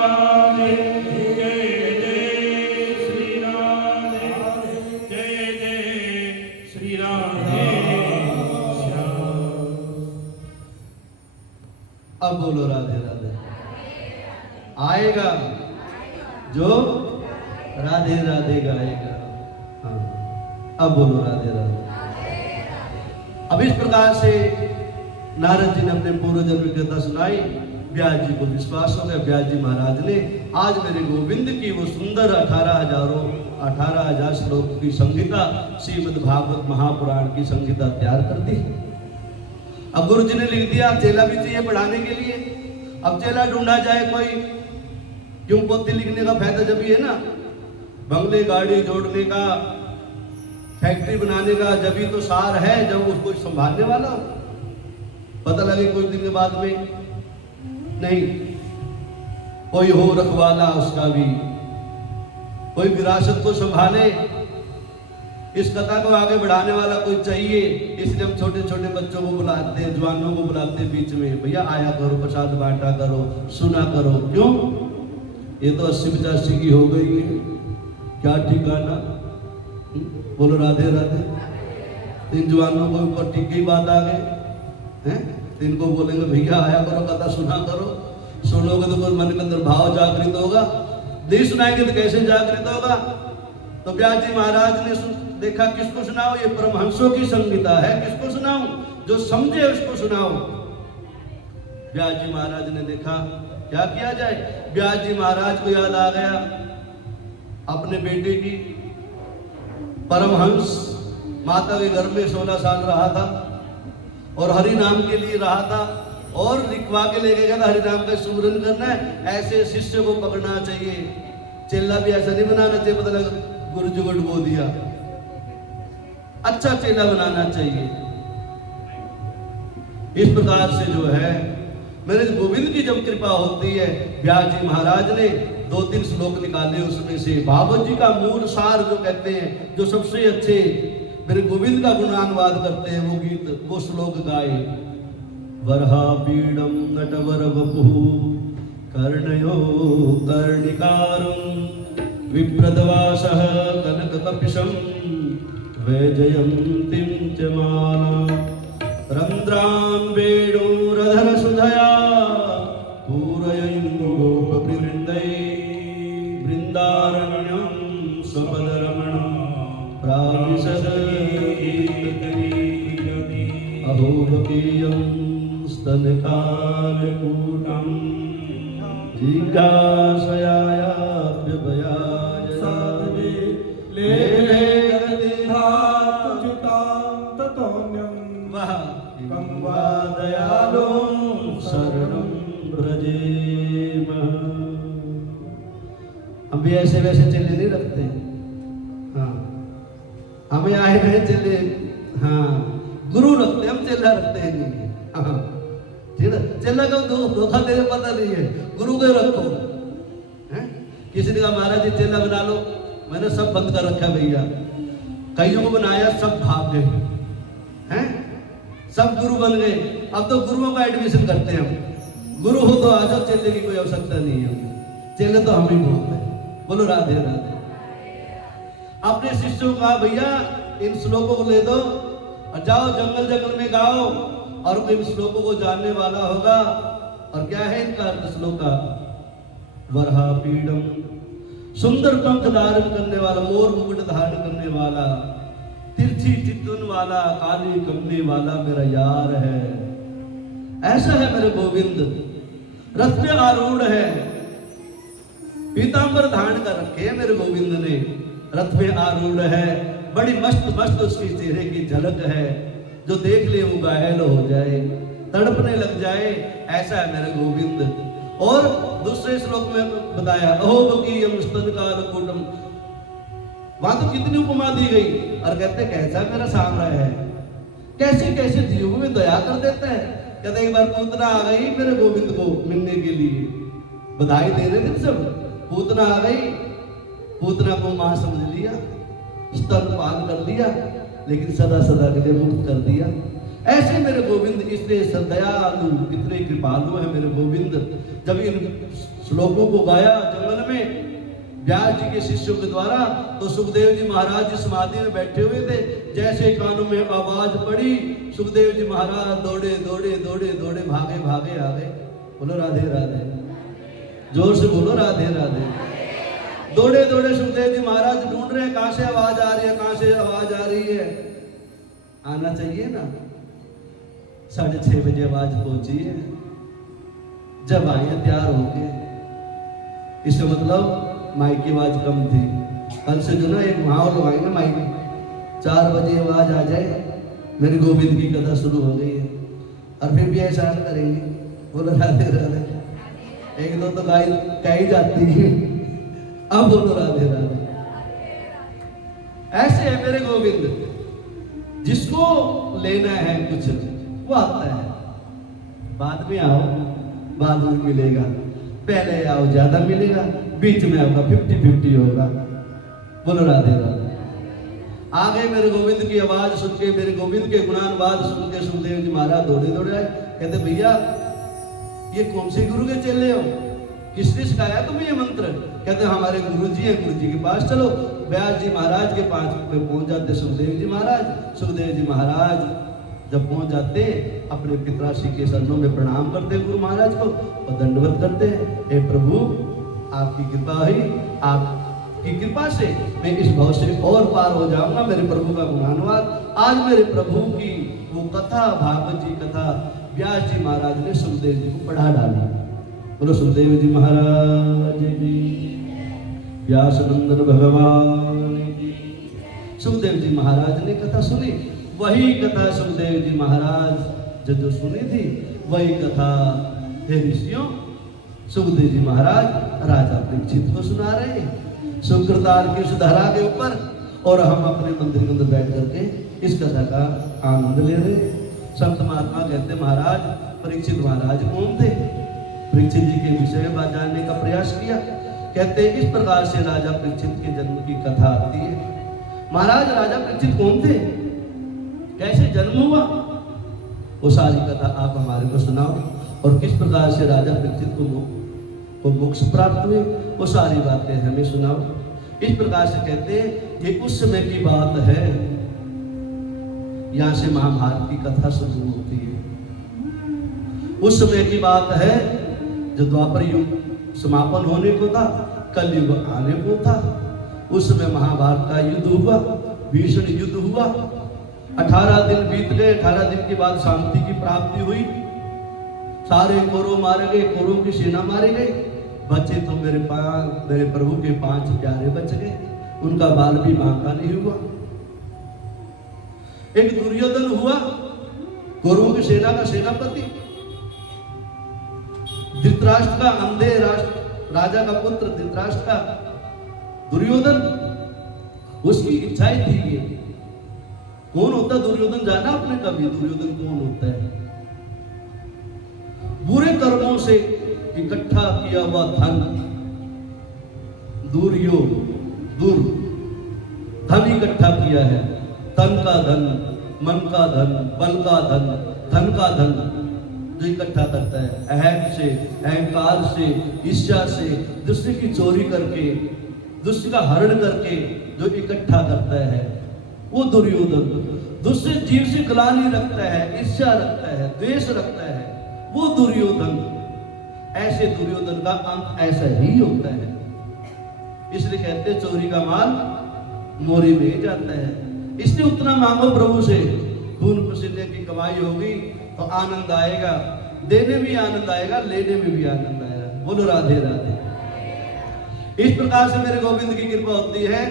राधे, जय जय श्री राधे, जय जय श्री राधे श्याम। अब बोलो राधे राधे। आएगा जो राधे राधे गाएगा। हाँ, अब बोलो राधे राधे। अब इस प्रकार से नारद जी ने अपने पूर्व जन्म की कथा सुनाई। व्यास जी को विश्वास हो गया। व्यास जी महाराज ने आज मेरे गोविंद की वो सुंदर 18,000 श्लोक की संहिता, श्रीमद् भागवत महापुराण की संहिता तैयार कर दी। अब गुरु जी ने लिख दिया, चेला भी चाहिए पढ़ाने के लिए। अब चेला ढूंढा जाए कोई, क्यों पोथी लिखने का फायदा जब ही है ना, बंगले गाड़ी जोड़ने का, फैक्ट्री बनाने का जब ही तो सार है जब उसको संभालने वाला हो। पता लगे कुछ दिन के बाद में नहीं, कोई हो रखवाला उसका भी, कोई विरासत को संभाले, इस कथा को आगे बढ़ाने वाला कोई चाहिए। इसलिए हम छोटे छोटे बच्चों को बुलाते हैं, जवानों को बुलाते हैं बीच में, भैया आया करो, प्रसाद बांटा करो, सुना करो। क्यों? ये तो 80-85 की हो गई है, क्या ठिकाना। बोलो राधे राधे। इन जवानों को ऊपर ठीक ही बात आ गई हैं, तो इनको बोलेंगे भैया आया करो, कथा सुना करो। सुनोगे तो कोई मन के अंदर भाव जागृत होगा, नहीं सुनाएंगे तो कैसे जागृत होगा। तो व्यास जी महाराज ने देखा किसको सुनाओ, ये परमहंसों की संगीता है, किसको सुनाऊं, जो समझे उसको सुनाओ। व्यास जी महाराज ने देखा क्या किया जाए। व्यास जी महाराज को याद आ गया अपने बेटे की, परमहंस माता के घर में 16 साल रहा था और हरि नाम के लिए रहा था, और लिखवा के लेके गया था हरि नाम का सुमरन करना है, ऐसे शिष्य को पकड़ना चाहिए। चेला भी ऐसा नहीं बनाना चाहिए, पता लगा गुरु जी को डुबो दिया। अच्छा चेला बनाना चाहिए। इस प्रकार से जो है मेरे गोविंद की जब कृपा होती है, व्यास जी महाराज ने 2-3 श्लोक निकाले, उसमें से भागवत जी का मूल सार जो कहते हैं, जो सबसे अच्छे मेरे गोविंद का गुणानुवाद करते हैं, वो गीत, वो श्लोक गाए। वरहा पीडम नटवर वपुः कर्णयो कर्णिकारं विप्रदवासः कनककपिशं वैजयन्तीं च मालां रन्ध्रान् वेणुरधरसुधया पूरयन् गोपवृन्दै वृन्दारण्यं स्वपदरमणं प्राविशद अहोबकीयं स्तनकालकूटं जिज्ञासयाभ्युभयाय साधवे लेभे गतिधातुचितां ततोऽन्यं वः कं वा दयालो शरणं व्रजेम। हम भी ऐसे वैसे चेले नहीं रखते। हाँ, हमें आए हैं चेले, हाँ गुरु रखते, हम चेला रखते हैं नहीं। हाँ ठीक है, चेला का धोखा देने पता नहीं है, गुरु को रखो। हैं? किसी ने कहा महाराज जी चेला बना लो, मैंने सब बंद कर रखा भैया। कईयों को बनाया, सब भाग गए हैं, सब गुरु बन गए। अब तो गुरुओं का एडमिशन करते हैं हम। गुरु हो तो आ जाओ, चेले की कोई आवश्यकता नहीं है, चेले तो हम ही बहुत हैं। बोलो राधे राधे। अपने शिष्यों का भैया इन श्लोकों को ले दो और जाओ जंगल जंगल में गाओ, और कोई इन श्लोकों को जानने वाला होगा। और क्या है इनका अर्थ श्लोक का? वरहा पीडम, सुंदर पंख धारण करने वाला, मोर मुकुट धारण करने वाला, तिरछी चितवन वाला, काली कमली वाला मेरा यार है। ऐसा है मेरे गोविंद, रथ पे आरूढ़ है, पीतांबर धारण कर रखे है मेरे गोविंद ने, रथ में आरूढ़ है, बड़ी मस्त मस्त उसकी चेहरे की झलक है, जो देख ले वो घायल हो जाए, तड़पने लग जाए। ऐसा है मेरा गोविंद। और दूसरे श्लोक में बताया अहोबकीयम स्तनकालकूटम, वहां तो कितनी उपमा दी गई, और कहते कैसा मेरा साम्राज्य है, कैसे कैसे जीवों में दया कर देता है। कहते एक बार पूतना आ गई मेरे गोविंद को मिलने के लिए, बधाई दे रहे थे सब, पूतना आ गई, पूतना को मां समझ लिया, स्तनपान कर लिया, लेकिन सदा सदा के लिए मुक्त कर दिया। ऐसे मेरे गोविंद इतने सदयालु, इतने कृपालु है मेरे गोविंद। जब इन श्लोकों को गाया जंगल में व्यास जी के शिष्यों के द्वारा, तो सुखदेव जी महाराज जी समाधि में बैठे हुए थे। जैसे कानों में आवाज पड़ी, सुखदेव जी महाराज दौड़े दौड़े दौड़े दौड़े भागे भागे आ गए। बोलो राधे राधे, जोर से बोलो राधे राधे। दौड़े दौड़े सुखदेव जी महाराज ढूंढ रहे हैं कहां से आवाज आ रही है, कहां से आवाज आ रही है। आना चाहिए ना, 6:30 बजे आवाज पहुंची है। जब आए तैयार होके, इसका मतलब माइक की आवाज कम थी। कल से जो ना एक माहौल लगाएंगे माइक, 4 बजे आवाज आ जाए मेरे गोविंद की कथा शुरू हो गई है, और फिर भी ऐसा करेंगे। बोलो राधे राधे। एक दो तो गाय कह ही जाती है, अब बोलो राधे राधे। ऐसे है मेरे गोविंद, जिसको लेना है कुछ वो आता है, बाद में आओ बाद में मिलेगा, पहले आओ ज्यादा मिलेगा, बीच में आपका 50-50 होगा। बोलो राधे राधे। आगे मेरे गोविंद की आवाज सुन के, मेरे गोविंद के गुणानुवाद सुन के सुखदेव जी महाराज दौड़े दौड़े आए। कहते भैया ये कौन से गुरु के चेले हो, किसने सिखाया तुम्हें ये मंत्र? कहते हमारे गुरु जी हैं, गुरु जी के पास चलो। व्यास जी महाराज के पास में पहुंच जाते सुखदेव जी महाराज। सुखदेव जी महाराज जब पहुंच जाते, अपने पितराश्री के चरणों में प्रणाम करते गुरु महाराज को और दंडवत करते हैं। हे प्रभु आपकी कृपा हुई, आपकी कृपा से मैं इस भव से और पार हो जाऊंगा। मेरे प्रभु का गुणानुवाद। आज मेरे प्रभु की वो कथा, भागवत जी कथा व्यास जी महाराज ने सुखदेव जी को पढ़ा डाली। बोलो सुखदेव जी महाराज जी, व्यास नंदन भगवान जी। सुखदेव जी महाराज ने कथा सुनी, वही कथा सुखदेव जी महाराज जो सुनी थी वही कथा हे ऋषियों सुखदेव जी महाराज राजा परीक्षित को सुना रहे हैं सुकृतार की उस धरा के ऊपर, और हम अपने मंदिर के अंदर बैठ करके इस कथा का आनंद ले रहे हैं। संत महात्मा कहते महाराज परीक्षित महाराज कौन थे? परीक्षित जी के विषय में जानने का प्रयास किया। कहते इस प्रकार से राजा परीक्षित के जन्म की कथा आती है। महाराज राजा परीक्षित कौन थे, कैसे जन्म हुआ, वो सारी कथा आप हमारे को सुनाओ, और किस प्रकार से राजा परीक्षित को मोक्ष प्राप्त हुए, वो सारी बातें हमें सुनाओ। इस प्रकार से कहते हैं ये उस समय की बात है, यहां से महाभारत की कथा शुरू होती है। उस समय की बात है जो द्वापर युग समापन होने को था, कलयुग आने को था। उस समय महाभारत का युद्ध हुआ, भीषण युद्ध हुआ। 18 दिन बीत गए। 18 दिन के बाद शांति की प्राप्ति हुई। सारे कौरव मारे गए, कौरव की सेना मारे गए। बचे तो मेरे प्रभु के 5 प्यारे बच गए, उनका बाल भी बांका नहीं हुआ। एक दुर्योधन हुआ, कौरवों की सेना का सेनापति। धृतराष्ट्र का अंधे राजा का पुत्र धृतराष्ट्र का दुर्योधन, उसकी इच्छाएं थी ये। कौन होता दुर्योधन, जाना आपने कभी दुर्योधन कौन होता है? बुरे कर्मों से इकट्ठा किया हुआ धन, धन इकट्ठा किया है। तन का धन, मन का धन, बल का धन, धन का धन जो इकट्ठा करता है, अहम से, अहंकार से, ईर्ष्या से, दूसरे की चोरी करके, दूसरे का हरण करके जो इकट्ठा करता है वो दुर्योधन। दूसरे जीव से ग्लानि रखता है, ईर्ष्या रखता है, द्वेष रखता है, वो दुर्योधन। ऐसे दुर्योधन का अंत ऐसा ही होता है। इसलिए कहते चोरी का माल मोरी में जाता है। इसलिए उतना मांगो प्रभु से, खून पसीने की कमाई होगी तो आनंद आएगा, देने भी आनंद आएगा, लेने में भी आनंद आएगा। बोलो राधे राधे। इस प्रकार से मेरे गोविंद की कृपा होती है।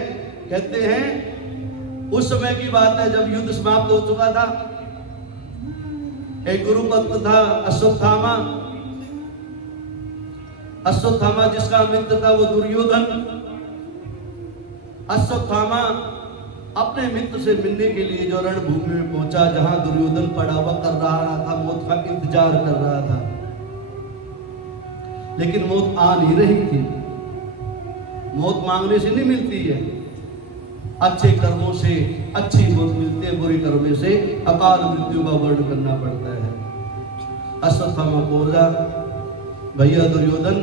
कहते हैं उस समय की बात है जब युद्ध समाप्त हो चुका था। एक गुरुपत्र था अश्वत्थामा। अश्वत्थामा जिसका मित्र था वो दुर्योधन। अश्वत्थामा अपने मित्र से मिलने के लिए जो रणभूमि में पहुंचा, जहां दुर्योधन पड़ा हुआ कर रहा था, मौत का इंतजार कर रहा था, लेकिन मौत आ नहीं रही थी। मौत मांगने से नहीं मिलती है, अच्छे कर्मों से अच्छी मौत मिलती है, बुरे कर्मों से अकाल मृत्यु का वर्ण करना पड़ता है। अश्वत्थामा बोला, भैया दुर्योधन,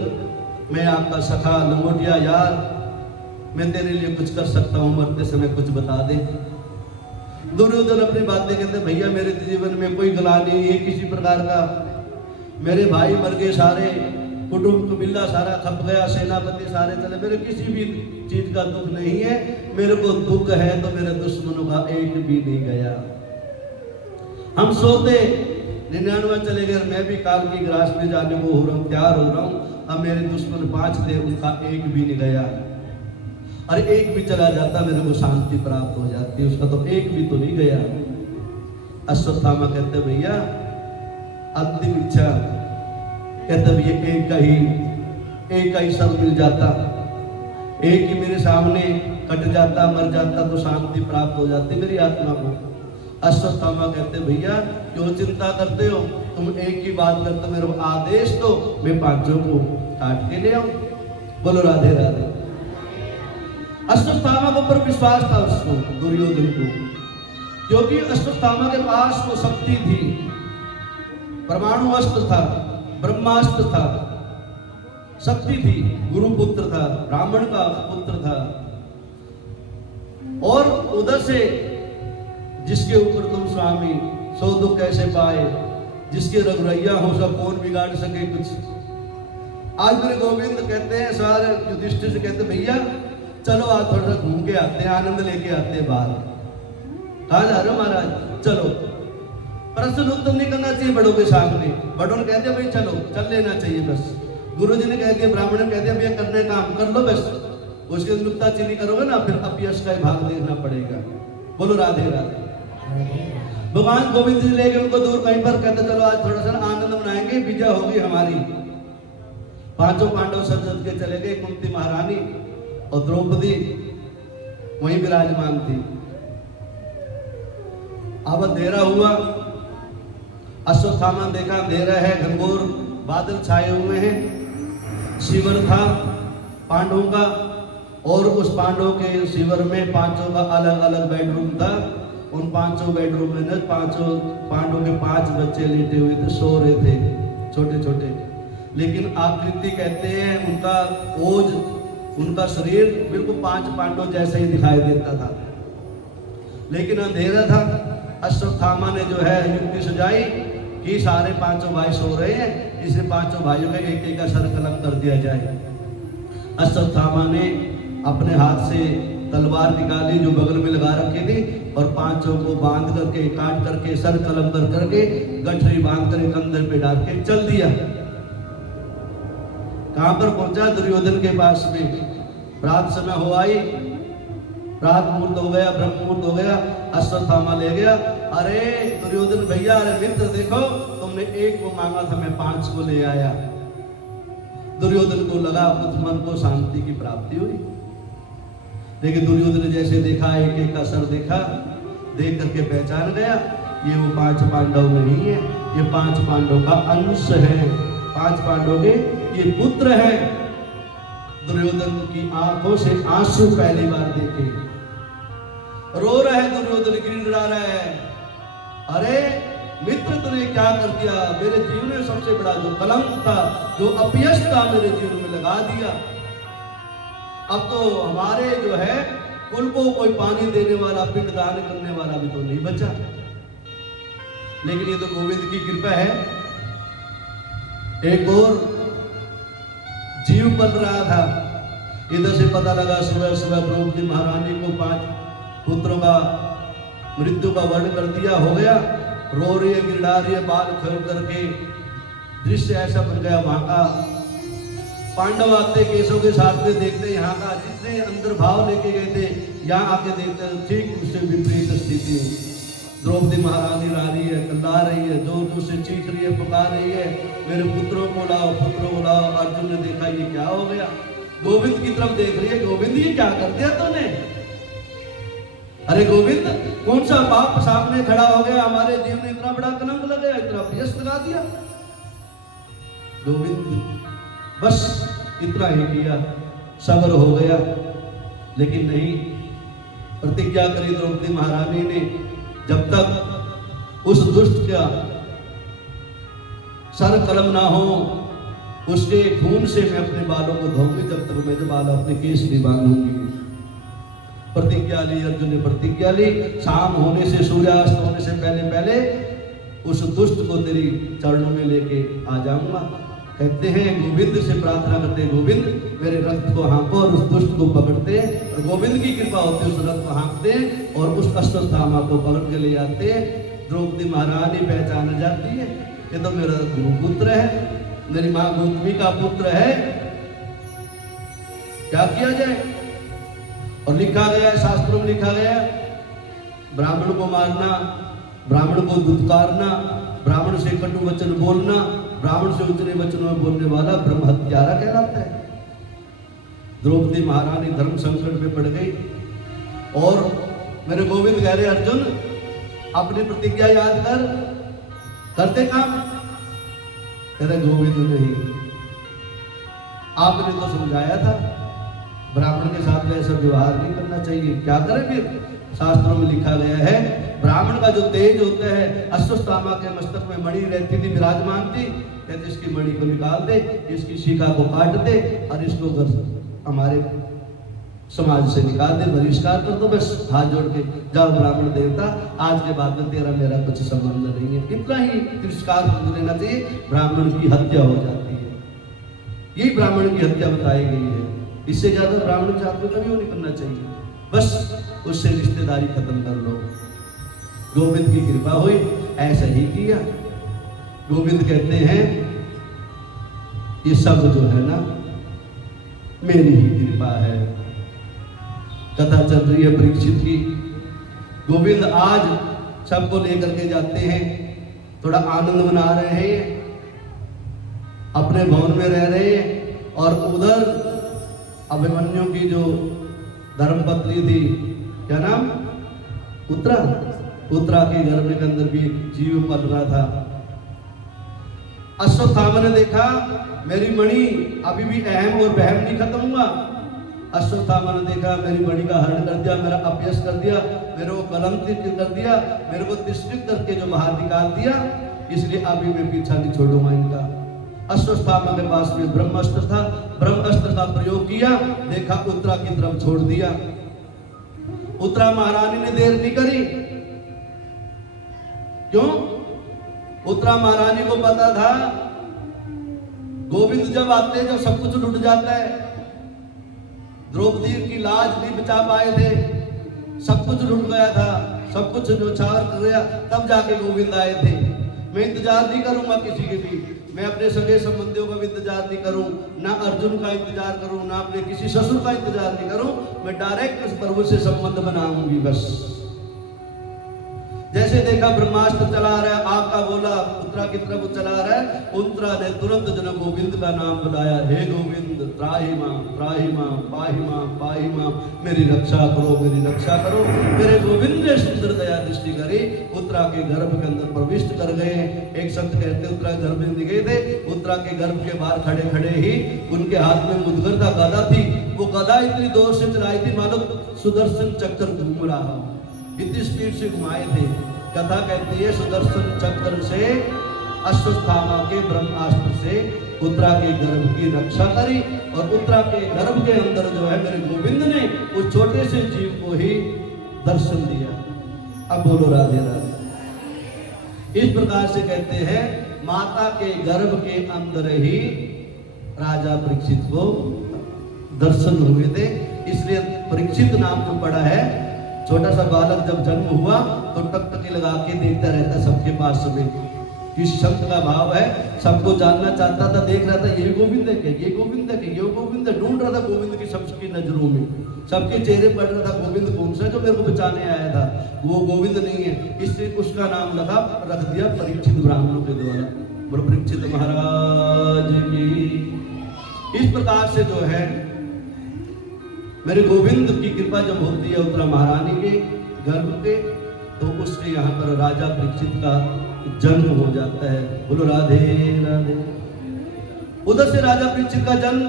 मैं आपका सखा लंगोटिया यार, मैं तेरे लिए कुछ कर सकता हूँ, मरते समय कुछ बता दे। दुर्योधन अपनी बातें कहते, भैया मेरे जीवन में कोई ग्लानि नहीं है किसी प्रकार का, मेरे भाई मर गए सारे, कुटुंब कबीला सारा खप गया, सेनापति सारे चले, मेरे किसी भी चीज का दुख नहीं है। मेरे को दुख है तो मेरे दुश्मनों का एक भी नहीं गया। हम सोते 99 चले गए, मैं भी काल की ग्रास में जाने को हो रहा हूँ, तैयार हो रहा हूँ। अब मेरे दुश्मन 5 थे, उनका एक भी नहीं गया, और एक भी चला जाता मेरे को शांति प्राप्त हो जाती, उसका तो एक भी तो नहीं गया। अश्वत्थामा कहते, भैया अंतिम इच्छा, कहते भैया एक का ही सब मिल जाता, एक ही मेरे सामने कट जाता, मर जाता तो शांति प्राप्त हो जाती मेरी आत्मा को। अश्वत्थामा कहते, भैया क्यों चिंता करते हो, तुम एक ही बात करते, मेरे को आदेश दो, मैं 5 को काट के ले आऊं। बोलो राधे राधे। अश्वत्थामा के ऊपर विश्वास था उसको, दुर्योधन को, क्योंकि अश्वत्थामा के पास वो शक्ति थी, परमाणु अस्त्र था, ब्रह्मास्त्र था, शक्ति थी, गुरु पुत्र था, ब्राह्मण का पुत्र था, और उधर से जिसके ऊपर तुम स्वामी सो दुख कैसे पाए, जिसके रघुरैया हो सब कौन बिगाड़ सके कुछ। आज मेरे गोविंद कहते हैं, सारे युधिष्ठिर से कहते, भैया चलो आज थोड़ा सा घूम के आते हैं, आनंद लेके आते हैं बाहर। कहा जा रहे हो महाराज? चलो। प्रश्न उत्तर नहीं करना चाहिए बड़ों के सामने, बड़ों ने कहते भाई चलो, चल लेना चाहिए बस। गुरु जी ने कह दिया, ब्राह्मण ने कह दिया भैया करने काम कर लो बस, उसके नुक्ताचीनी करोगे ना फिर अपयश का भाग देखना पड़ेगा। बोलो राधे राधे। भगवान गोविंद जी लेके उनको दूर कहीं पर, कहते चलो आज थोड़ा सा आनंद मनाएंगे, विजय होगी हमारी। 5 पांडव सज के चले गए, कुंती महारानी और द्रौपदी वहीं विराजमान थी। अब अंधेरा हुआ, अश्वत्थामा देखा अंधेरा है, घनघोर बादल छाए हुए हैं, शिविर था पांडवों का, और उस पांडवों के शिविर में 5 का अलग अलग बेडरूम था। उन 5 बेडरूम में न 5 पांडवों के 5 बच्चे लेटे हुए थे, सो रहे थे छोटे छोटे, लेकिन आकृति कहते हैं उनका ओज, उनका शरीर बिल्कुल 5 पांडव जैसे ही दिखाई देता था, लेकिन अंधेरा था। अश्वत्थामा ने जो है युक्ति सुझाई कि सारे 5 भाई सो रहे हैं, इसे 5 भाइयों का एक का सर कलम कर दिया जाए। अश्वत्थामा ने अपने हाथ से तलवार निकाली जो बगल में लगा रखी थी, और 5 को बांध करके, काट करके, सर कलम कर करके, गठरी बांध कर कंधे पे डाल के चल दिया। कहां पर पहुंचा? दुर्योधन के पास में। रात समय हो आई, रात मुहूर्त हो गया, ब्रह्म मुहूर्त हो गया, अश्वत्थामा ले गया। अरे दुर्योधन भैया, अरे मित्र देखो, तुमने 1 को मांगा था, मैं 5 को ले आया। दुर्योधन को लगा कुछ मन को शांति की प्राप्ति हुई, लेकिन दुर्योधन ने जैसे देखा, एक का सर देखा, देख करके पहचान गया ये वो 5 पांडव नहीं है, ये 5 पांडव का अंश है, 5 पांडव के ये पुत्र है। दुर्योधन की आंखों से आंसू पहली बार देखे, रो रहा है दुर्योधन, गिड़गिड़ा रहा है, अरे मित्र तूने क्या कर दिया, मेरे जीवन में सबसे बड़ा जो कलंक था, जो अपयश था, मेरे जीवन में लगा दिया। अब तो हमारे जो है कुल को कोई पानी देने वाला, पिंड दान करने वाला भी तो नहीं बचा। लेकिन ये तो गोविंद की कृपा है, एक और जीव बन रहा था। इधर से पता लगा सुबह सुबह द्रौपदी महारानी को 5 पुत्रों का मृत्यु का वर्ण कर दिया, हो गया, रो रही है, गिड़ा रही है, बाल खोल करके, दृश्य ऐसा बन गया वहां का। पांडव आते केशव के साथ में देखते, यहाँ का जितने अंदर भाव लेके गए थे, यहाँ आके देखते ठीक उससे विपरीत स्थिति। द्रौपदी महारानी रा रही है, कल्ला रही है, जोर जोर से चीख रही है, पुकार रही है, मेरे पुत्रों को लाओ, पुत्रों को लाओ। अर्जुन ने देखा ये क्या हो गया, गोविंद की तरफ देख रही है, गोविंद ये क्या कर दिया तूने? अरे गोविंद, कौन सा पाप सामने खड़ा हो गया, हमारे जीवन में इतना बड़ा कलंक लग गया, इतना अपयश लगा दिया। गोविंद बस इतना ही किया, सब्र हो गया, लेकिन नहीं, प्रतिज्ञा करी द्रौपदी महारानी ने, जब तक उस दुष्ट का सर कलम ना हो, उसके खून से मैं अपने बालों को धोऊंगी, जब तक मैं जो बाल अपने केस नहीं बांधूंगी। प्रतिज्ञा ली, अर्जुन ने प्रतिज्ञा ली, शाम होने से, सूर्यास्त होने से पहले पहले उस दुष्ट को तेरी चरणों में लेके आ जाऊंगा। कहते हैं गोविंद से प्रार्थना करते हैं, गोविंद मेरे रथ को हाँको, और उस दुष्ट को पकड़ते हैं, और गोविंद की कृपा होती है, उस रथ को हाँकते हैं और उस अश्वत्थामा को पकड़ के ले जाते हैं। द्रौपदी महारानी पहचान जाती है, ये तो मेरा गुरुपुत्र है, मेरी मां गौतमी का पुत्र है, क्या किया जाए। और लिखा गया है, शास्त्रों में लिखा गया, ब्राह्मण को मारना, ब्राह्मण को दुत्कारना, ब्राह्मण से कटु वचन बोलना, ब्राह्मण से उतरे वचनों में बोलने वाला ब्रह्म हत्यारा कहलाता है। द्रौपदी महारानी धर्म संकट में पड़ गई, और मेरे गोविंद कह रहे, अर्जुन अपनी प्रतिज्ञा याद कर, करते काम। तेरे गोविंद नहीं, आपने तो समझाया था ब्राह्मण के साथ में ऐसा व्यवहार नहीं करना चाहिए, क्या करें फिर। शास्त्रों में लिखा गया है, ब्राह्मण का जो तेज होता है, अश्वत्थामा के मस्तक में मणि रहती थी, विराजमान थी, कहते इसकी मणि को निकाल दे, इसकी शिखा को काट दे, और इसको हमारे समाज से निकाल दे, बहिष्कार कर दो, बस हाथ जोड़ के जाओ ब्राह्मण देवता, आज के बाद में तेरा मेरा कुछ संबंध नहीं है। इतना ही तिरस्कार लेना चाहिए, ब्राह्मण की हत्या हो जाती है। यही ब्राह्मण की हत्या बताई गई है, इससे ज्यादा ब्राह्मण के साथ में कभी नहीं करना चाहिए, बस उससे रिश्तेदारी खत्म कर लो। गोविंद की कृपा हुई, ऐसा ही किया। गोविंद कहते हैं ये सब जो है ना मेरी ही कृपा है। कथा चल रही है परीक्षित की, गोविंद आज सबको लेकर के जाते हैं, थोड़ा आनंद मना रहे हैं, अपने भवन में रह रहे हैं, और उधर अभिमन्यु की जो धर्मपत्नी थी, क्या नाम, उत्तरा के गर्भ के अंदर भी जीव पल रहा था। अश्वत्थामा ने देखा मेरी मणि अभी भी अहम और बहम नहीं खत्म हुआ। अश्वत्थामा ने देखा मेरी मणि का हरण कर दिया, मेरा अपयश कर दिया, मेरे को कलंकित कर दिया, मेरे को तिरस्कृत करके जो बाहर निकाल दिया, इसलिए अभी मैं पीछा नहीं छोड़ूंगा इनका। अश्वत्थामा के पास में ब्रह्मास्त्र था, ब्रह्मास्त्र का प्रयोग किया, देखा उत्तरा की तरफ छोड़ दिया। उत्तरा महारानी ने देर नहीं करी, क्यों? उत्तरा महारानी को पता था गोविंद जब आते जब सब कुछ लुट जाता है। द्रौपदी की लाज नहीं बचा पाए थे, सब कुछ लुट गया था, सब कुछ न्योछावर कर गया, तब जाके गोविंद आए थे। मैं इंतजार नहीं करूंगा किसी के भी, मैं अपने सगे संबंधियों का भी इंतजार नहीं करूं, ना अर्जुन का इंतजार करूं, ना अपने किसी ससुर का इंतजार नहीं करूं, मैं डायरेक्ट इस प्रभु से संबंध बनाऊंगी बस। जैसे देखा ब्रह्मास्त्र चला रहा है, आग का गोला उत्तरा की तरफ चला रहा है, उत्तरा ने तुरंत जन गोविंद का नाम बुलाया, हे गोविंद त्राहि मां पाहि मां, मेरी रक्षा करो, मेरी रक्षा करो। मेरे गोविंद ने सुंदर दया दृष्टि करी, उत्तरा के गर्भ के अंदर प्रविष्ट कर गए। एक संत कहते उत्तरा गर्भ में गए थे, उत्तरा के गर्भ के बाहर खड़े खड़े ही उनके हाथ में मुदगर था, गदा थी, वो गदा इतनी जोर से चलाई थी मानो सुदर्शन चक्र घूम रहा हो, इतनी स्पीड से घुमाए थे। कथा कहती है सुदर्शन चक्र से, अश्वत्थामा के ब्रह्मास्त्र से उत्तरा के गर्भ की रक्षा करी, और उत्तरा के गर्भ के अंदर जो है मेरे गोविंद ने उस छोटे से जीव को ही दर्शन दिया। अब बोलो राधे राधे। इस प्रकार से कहते हैं माता के गर्भ के अंदर ही राजा परीक्षित को दर्शन हुए थे, इसलिए परीक्षित नाम जो पड़ा है। छोटा सा बालक जब जन्म हुआ तो टकटकी लगा के देखता रहता सबके पास में, किस शब्द का भाव है, सबको जानना चाहता था, देख रहा था ये गोविंद है क्या, ये गोविंद है क्या, ये गोविंद है, ढूंढ रहा था गोविंद की सबकी नजरों में, सबके चेहरे पड़ रहा था गोविंद कौन सा जो मेरे को बचाने आया था, वो गोविंद नहीं है, इसलिए उसका नाम रख दिया परीक्षित ब्राह्मणों के द्वारा, परीक्षित महाराज की। इस प्रकार से जो है मेरे गोविंद की कृपा जब होती है उत्तरा महारानी के गर्भ पे, तो उसके यहाँ पर राजा परीक्षित का जन्म हो जाता है। बोलो राधे राधे। उधर से राजा परीक्षित का जन्म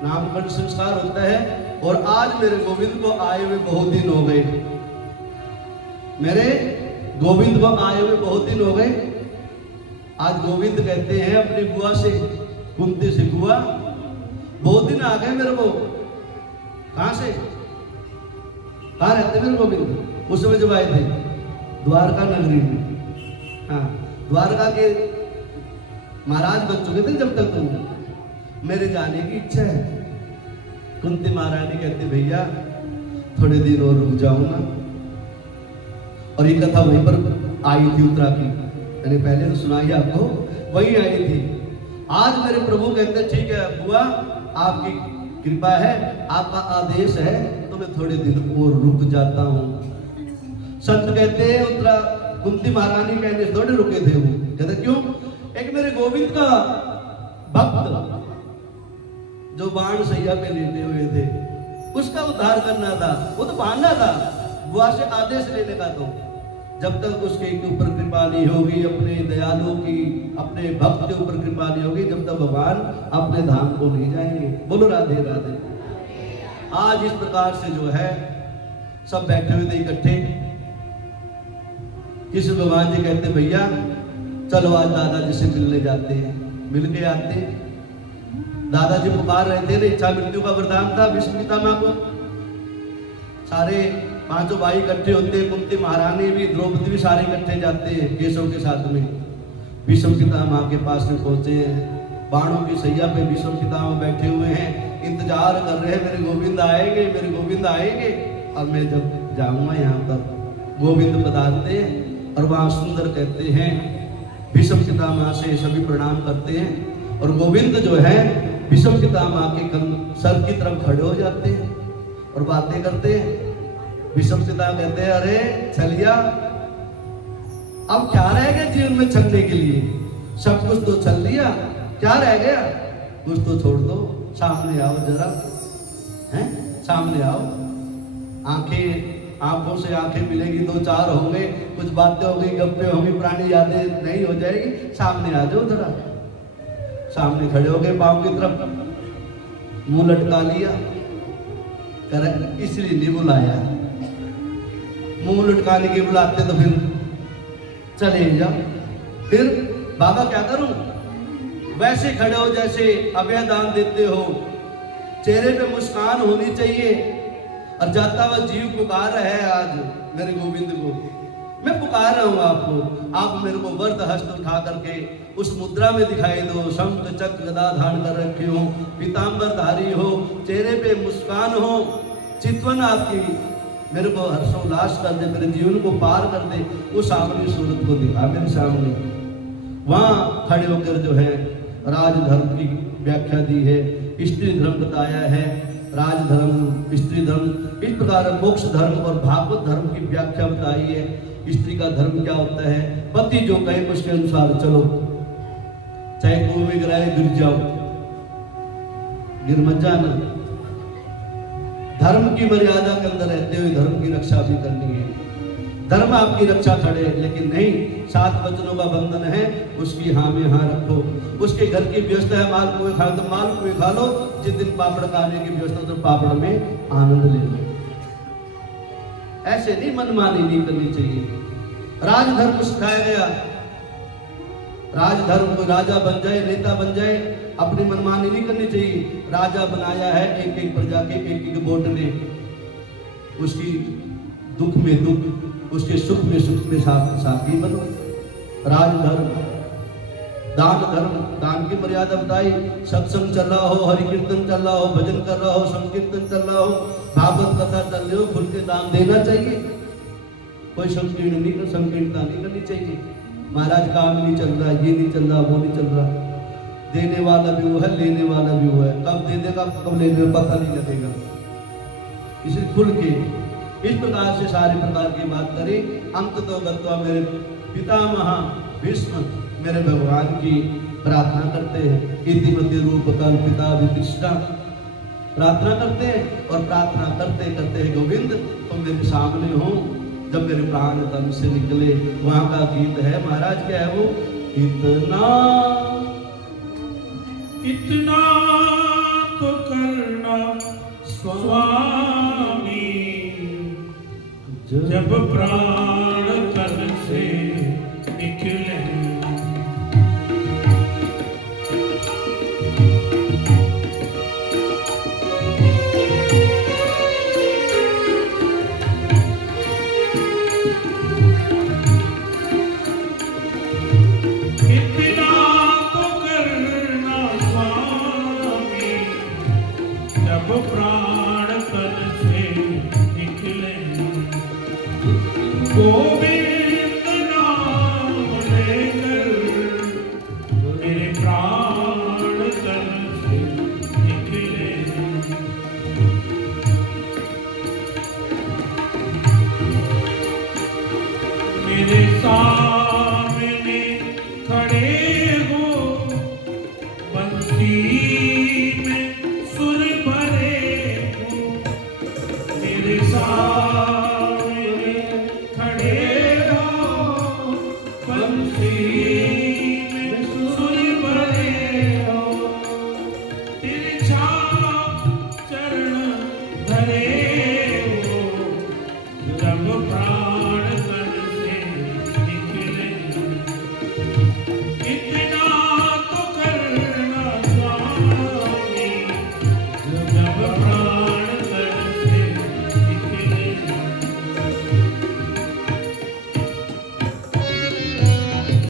नामकरण संस्कार होता है। और आज मेरे गोविंद को आए हुए बहुत दिन हो गए, मेरे गोविंद को आए हुए बहुत दिन हो गए। आज गोविंद कहते हैं अपनी बुआ से, कुंती से, बुआ बहुत दिन आ गए मेरे को। कहां से, कहां रहते मेरे गोविंद? उस समय जब आए थे द्वारका नगरी में। हाँ, द्वारका के महाराज बन चुके थे जब तक तुम। मेरे जाने की इच्छा है। कुंती महारानी कहती भैया थोड़े दिन और रुक जाओ ना। और ये कथा वहीं पर आई थी उत्तरा की, मैंने पहले तो सुनाई आपको, वही आई थी। आज मेरे प्रभु कहते ठीक है बुआ, आपकी कृपा है, आपका आदेश है, तो मैं थोड़े दिन और रुक जाता हूँ। संत कहते हैं उत्तरा कुंती महारानी कहने से थोड़े रुके थे वो। कहते क्यों? एक मेरे गोविंद का भक्त जो बाण सैया पे लेटे हुए थे, उसका उद्धार करना था। वो तो बहाना था बुआ से आदेश लेने का। तो जब तक उसके ऊपर कृपा नहीं होगी, अपने दयालु की, अपने भक्त के ऊपर कृपा नहीं होगी, जब तक भगवान अपने धाम को नहीं जाएंगे। बोलो राधे राधे। आज इस प्रकार से जो है सब बैठे हुए थे इकट्ठे। किसी भगवान जी कहते भैया चलो आज दादाजी से मिलने जाते हैं। मिल के आते, दादाजी पुकार रहे थे, इच्छा मृत्यु का वरदान था भीष्म पितामह को। सारे पांचों भाई इकट्ठे होते, कुंती महारानी भी, द्रौपदी भी, सारे इकट्ठे जाते हैं केशव के साथ में। भीष्म पितामह के पास में पहुंचे हैं, बाणों की सैया पे भीष्म पितामह बैठे हुए हैं, इंतजार कर रहे हैं मेरे गोविंद आएंगे, मेरे गोविंद आएंगे। और मैं जब जाऊंगा यहाँ पर गोविंद पधारते हैं और वहां सुंदर कहते हैं, भीष्म पितामह से सभी प्रणाम करते हैं। और गोविंद जो है भीष्म पितामह के सर की तरफ खड़े हो जाते हैं और बातें करते हैं। भीष्म पितामह कहते हैं अरे छलिया, अब क्या रह गया जीवन में छलने के लिए? सब कुछ तो छल लिया, क्या रह गया? कुछ तो छोड़ दो, सामने आओ जरा, हैं सामने आओ। आंखों से आंखें मिलेगी, दो चार होंगे, कुछ बातें होंगी, गप्पे होंगी, पुरानी यादें नहीं हो जाएगी। सामने आ जाओ जरा। सामने खड़े हो गए, पांव की तरफ मुंह लटका लिया, कर इसलिए नहीं बुलाया। मुंह लटकाने के बुलाते तो फिर चले जा। फिर बाबा क्या करूं? वैसे खड़े हो जैसे अभय दान देते हो, चेहरे पे मुस्कान होनी चाहिए। और जाता हुआ जीव पुकार रहा है आज मेरे गोविंद को, मैं पुकार रहा हूं आपको, आप मेरे को वर्द हस्त उठा करके उस मुद्रा में दिखाई दो। शंख चक्र गदा धारण कर रखे हो, पीतांबर धारी हो, चेहरे पे मुस्कान हो, चितवन आपकी मेरे को हर्षोल्लास कर दे, मेरे जीवन को पार कर दे। वो सामने सूरत को दिखा मेरे सामने। वहां खड़े होकर जो है राजधर्म की व्याख्या दी है, स्त्री धर्म बताया है, राजधर्म, स्त्री धर्म, इस प्रकार मोक्ष धर्म और भागवत धर्म की व्याख्या बताई है। स्त्री का धर्म क्या होता है? पति जो कहे उसके अनुसार चलो, चाहे कुएं में गिराए गिर जाओ, गिर मत जाना। धर्म की मर्यादा के अंदर रहते हुए धर्म की रक्षा भी करनी है। धर्म आपकी रक्षा करे, लेकिन नहीं, 7 वचनों का बंधन है, उसकी हाँ में हाँ रखो। उसके घर की व्यवस्था है, माल पुए खा तो माल पुए खा लो, जिस दिन पापड़ खाने की व्यवस्था तो पापड़ में आनंद ले लो। ऐसे नहीं मनमानी नहीं करनी चाहिए। राजधर्म सिखाया गया, राजधर्म कोई राजा बन जाए, नेता बन जाए, अपनी मनमानी नहीं करनी चाहिए। राजा बनाया है एक एक प्रजा के, एक एक वोट ने, उसकी दुख में दुख, उसके सुख में साथी बनो। राजधर्म, दान धर्म, दान की मर्यादा बताई। सत्संग चल रहा हो, हरि कीर्तन चल रहा हो, भजन कर रहा हो, संकीर्तन चल रहा हो, भागवत कथा चल रही हो, खुल के दान देना चाहिए। कोई संकीर्णता नहीं करनी चाहिए। महाराज काम नहीं चल रहा, ये नहीं चल रहा, वो नहीं चल रहा। देने वाला भी वो है, लेने वाला भी वो है, कब दे देगा कब लेने में पता नहीं लगेगा। इसे खुल के इस प्रकार से सारे प्रकार की बात करें। अंत तो गत्वा मेरे पितामह भीष्म मेरे भगवान की प्रार्थना करते हैं। इतिमध्य रूप कल्पिता विकृष्णा प्रार्थना करते हैं, और प्रार्थना करते करते हैं गोविंद तुम मेरे सामने हो। जब मेरे प्राण तन से निकले, वहां का गीत है महाराज, क्या है वो? इतना इतना तो करना स्वामी जब प्राण